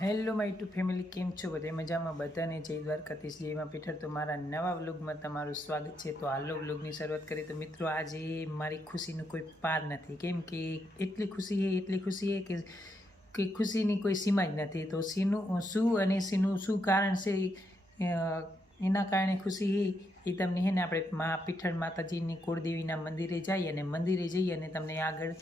Hello my two family, કેમ છો? બધા મજામાં? બધાને જય દ્વારકાધીશ, જય માં પીઠર. તો મારા નવા વ્લોગમાં તમારું સ્વાગત છે. તો હાલો વ્લોગની શરૂઆત કરીએ. તો મિત્રો, આજે મારી ખુશીનો કોઈ પાર નથી, કેમ કે એટલી ખુશી છે કે ખુશીની કોઈ સીમા જ નથી. તો શીનું શું કારણ છે, એના કારણે ખુશી એ તમને હે ને આપણે પીઠળ માતાજીની કુળદેવીના મંદિરે જઈએ અને તમને આગળ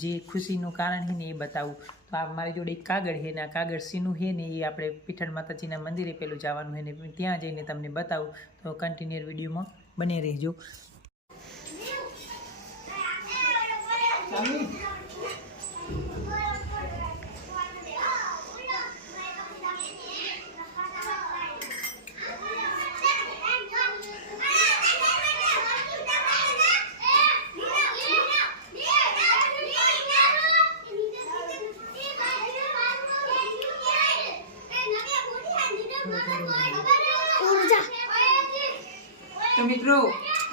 જે ખુશીનું કારણ છે ને એ બતાવું. તો આ મારી જોડે એક કાગળ છે ને આ કાગળ સીનું છે ને એ આપણે પીઠળ માતાજીના મંદિરે પેલું જવાનું છે ને ત્યાં જઈને તમને બતાવું. તો કન્ટિન્યુ વિડીયોમાં બને રહેજો. તો મિત્રો,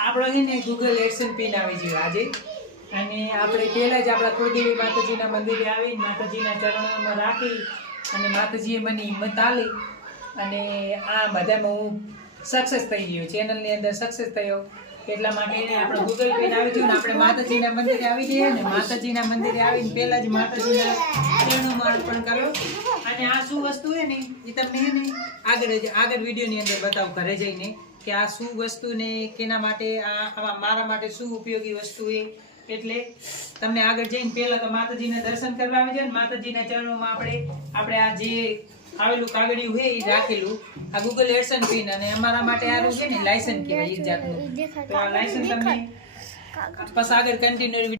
આપણો છે ને ગૂગલ એડસન પિન આવી ગયો આજે, અને આપણે પહેલાં જ આપણા કુળદેવી માતાજીના મંદિરે આવી માતાજીના ચરણોમાં રાખી અને માતાજીએ મને હિંમત આપી અને આ બધામાં હું સક્સેસ થઈ ગયો, ચેનલની અંદર સક્સેસ થયો. એટલા માટે આપણો ગૂગલ પિન આવી ગયો ને આપણે માતાજીના મંદિરે આવી જઈએ ને માતાજીના મંદિરે આવીને પહેલાં જ માતાજીના ચરણોમાં અર્પણ કર્યો. અને આ શું વસ્તુ છે ને એ તમને છે ને આગળ વિડીયોની અંદર બતાવું ઘરે જઈને કે આ શું વસ્તુ ને કેના માટે આ મારા માટે શું ઉપયોગી વસ્તુ છે. એટલે તમને આગળ જઈને પહેલા તો માતાજીના દર્શન કરવા આવી જાય ને માતાજીના ચરણોમાં આપણે આ જે આવેલું કાગળિયું છે એ રાખેલું આ ગૂગલ એડસન પિન, અને અમારા માટે આનું છે ને લાયસન્સ કહેવાય એક જાતનું. તો આ લાયસન્સ તમને બસ આગળ કન્ટિન્યુ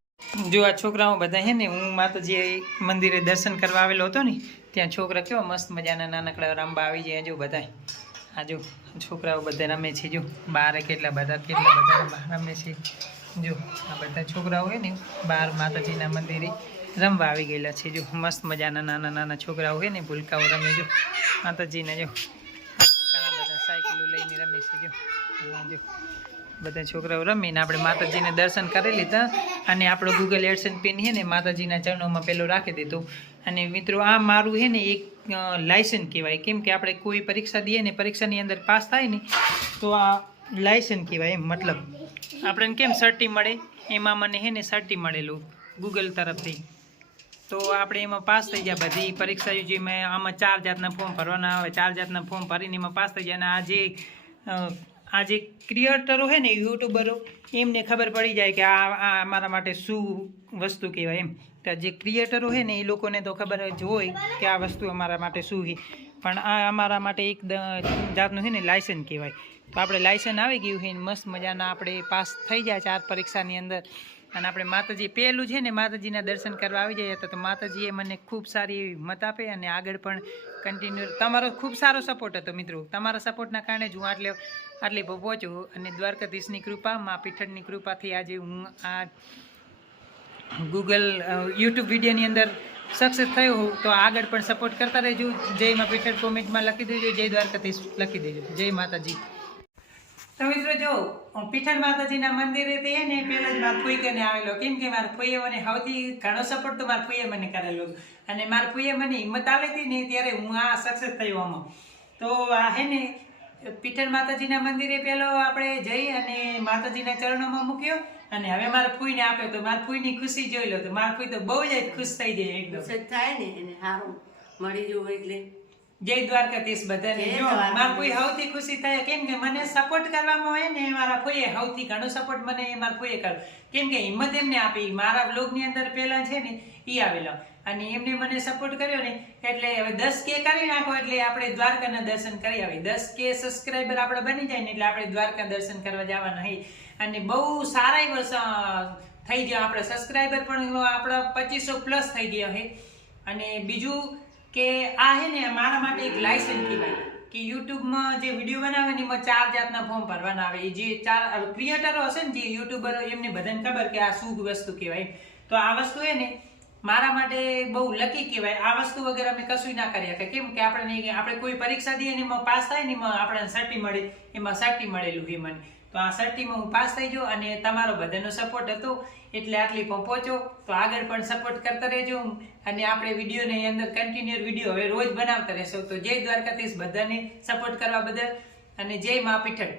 જો આ છોકરાઓ બધા છે ને હું માતાજી મંદિરે દર્શન કરવા આવેલો હતો ને ત્યાં છોકરા કેવા મસ્ત મજાના નાનકડા રમવા આવી જાય. જો બધા આ જો છોકરાઓ બધા રમે છે, જો બહાર કેટલા બધા રમે છે. જો આ બધા છોકરાઓ હોય ને બહાર માતાજીના મંદિરે રમવા આવી ગયેલા છે. જો મસ્ત મજાના નાના છોકરાઓ હોય ને ભૂલકાઓ રમે. જો માતાજીને જો ઘણા બધા સાયકલો લઈને રમે છે. જો બધા છોકરાઓ રમીને આપણે માતાજીને દર્શન કરી લીધા અને આપણો ગૂગલ એડસન પિન છે ને માતાજીના ચરણોમાં પેલો રાખી દીધું. અને મિત્રો, આ મારું છે ને એક લાયસન્સ કહેવાય, કેમ કે આપણે કોઈ પરીક્ષા દઈએ ને પરીક્ષાની અંદર પાસ થાય ને તો આ લાયસન્સ કહેવાય. એમ મતલબ આપણને કેમ સર્ટી મળે, એમાં મને છે ને સર્ટી મળેલું ગૂગલ તરફથી. તો આપણે એમાં પાસ થઈ જાય બધી પરીક્ષા. જે મેં આમાં 4 જાતના ફોર્મ ભરવાના આવે, 4 જાતના ફોર્મ ભરીને એમાં પાસ થઈ જાય. અને આ જે ક્રિએટરો છે ને યુટ્યુબરો એમને ખબર પડી જાય કે આ અમારા માટે શું વસ્તુ કહેવાય. એમ તો જે ક્રિએટરો છે ને એ લોકોને તો ખબર જ હોય કે આ વસ્તુ અમારા માટે શું છે, પણ આ અમારા માટે એક જાતનું છે ને લાયસન્સ કહેવાય. તો આપણે લાયસન્સ આવી ગયું છે, મસ્ત મજાના આપણે પાસ થઈ જાય 4 પરીક્ષાની અંદર. અને આપણે માતાજી પહેલું છે ને માતાજીના દર્શન કરવા આવી જાય તો માતાજીએ મને ખૂબ સારી એવી હિંમત આપે અને આગળ પણ કન્ટિન્યુ તમારો ખૂબ સારો સપોર્ટ હતો મિત્રો. તમારા સપોર્ટના કારણે જ હું આટલી પહોંચ્યો. અને દ્વારકાધીશની કૃપા, મા પીઠળની કૃપાથી આજે હું આ ગૂગલ યુટ્યુબ વિડીયોની અંદર સક્સેસ થયો હોઉં. તો આગળ પણ સપોર્ટ કરતા રહેજો. જય મા પીઠળ કોમેન્ટમાં લખી દેજો, જય દ્વારકાધીશ લખી દેજો. જય માતાજી. તો મિત્રો, જો પીઠળ માતાજીના મંદિરે તે ને પહેલા જ મારા ફૂઈ કને આવેલો, કેમ કે મારા ફૂઈએ મને સૌથી ઘણો સપોર્ટ તો મારા ફૂઈએ મને કરેલો અને મારા ફૂઈએ મને હિંમત આપી હતી ને ત્યારે હું આ સક્સેસ થયો આમાં. તો આ હે ને પીઠળ માતાજીના મંદિરે પહેલો આપણે જઈ અને માતાજીના ચરણોમાં મૂક્યો અને હવે મારા ફૂઈને આપ્યો. તો મારા ફૂઈની ખુશી જોઈ લો. તો મારા ફૂઈ તો બહુ જ ખુશ થઈ જાય, એકદમ થાય ને એને સારું મળી જવું એટલે જય દ્વારકાધીશ બધાને. જો મારા ફૂઈ સૌથી ખુશી થાય, કેમ કે મને સપોર્ટ કરવામાં હોય ને મારા ફૂઈએ સૌથી ઘણો સપોર્ટ મને મારા ફૂઈએ કર્યો, કેમ કે હિંમત એમને આપી. મારા બ્લોગની અંદર પહેલા છે ને એ આવેલા અને એમને મને સપોર્ટ કર્યો ને એટલે હવે 10K કરી નાખો એટલે આપણે દ્વારકાના દર્શન કરી આવી. 10K સબસ્ક્રાઈબર આપણે બની જાય ને એટલે આપણે દ્વારકા દર્શન કરવા જવાના હોય. અને બહુ સારા વર્ષ થઈ ગયા, આપણે સબસ્ક્રાઈબર પણ આપણા 2500+ થઈ ગયા છે. અને બીજું કે આ હે ને મારા માટે એક લાયસન્સ કહેવાય કે યુટ્યુબમાં જે વિડીયો બનાવે ને એમાં 4 જાતના ફોર્મ ભરવાના આવે. એ જે 4 ક્રિએટરો હશે ને જે યુટ્યુબરો એમને બધાને ખબર કે આ શું વસ્તુ કહેવાય. તો આ વસ્તુ હે ને મારા માટે બહુ લકી કહેવાય. આ વસ્તુ વગર અમે કશું ના કરી શકીએ, કેમ કે આપણે કોઈ પરીક્ષા દઈએ ને એમાં પાસ થાય ને એમાં આપણને સર્ટી મળે, એમાં સર્ટી મળેલું છે મને. તો આ સર્ટીમાં હું પાસ થઈ ગયો અને તમારો બધાનો સપોર્ટ હતો એટલે આટલી પણ પહોંચો. તો આગળ પણ સપોર્ટ કરતા રહેજો અને આપણે વિડીયોની અંદર કન્ટિન્યુઅર વિડીયો હવે રોજ બનાવતા રહેશો. તો જય દ્વારકાધીશ, બધાને સપોર્ટ કરવા બદલ અને જય મા પીઠળ.